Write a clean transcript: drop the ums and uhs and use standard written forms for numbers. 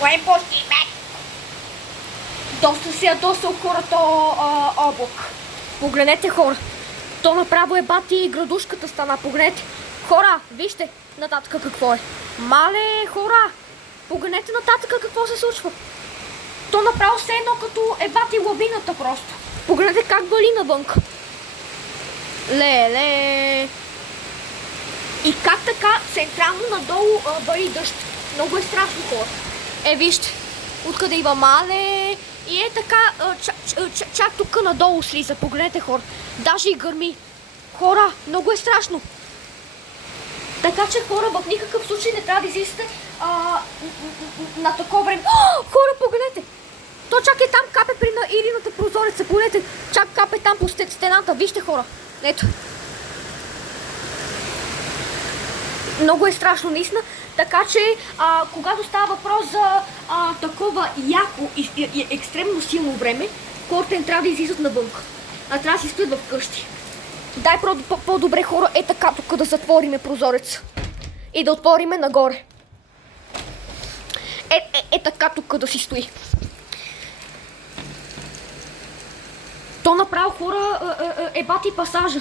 Кое пусти, бе? Доста се ядосал хората облак. Погледнете, хора. То направо е бати градушката стана. Погледнете. Хора, вижте нататък какво е. Мале, хора. Погледнете нататък какво се случва. То направо все едно като е бати лавината просто. Погледнете как вали навънка. Леле. И как така централно надолу вали дъжд. Много е страшно, хора. Вижте. Откъде има мале. И е така, чак тук надолу слиза. Погледнете, хора. Даже и гърми. Хора, много е страшно. Така че, хора, в никакъв случай не трябва да излизате на такова време. Хора, погледнете. То чак е там капе при Ирината прозореца. Погледнете, чак капе там по стената. Вижте, хора. Ето. Много е страшно, наистина. Така че, когато става въпрос за такова яко и екстремно силно време, хората не трябва да излизат навън. Трябва да си стоят вкъщи. Дай по-добре, хора, така тук да затвориме прозореца. И да отвориме нагоре. Така тук да си стои. То направо, хора, бати пасажа.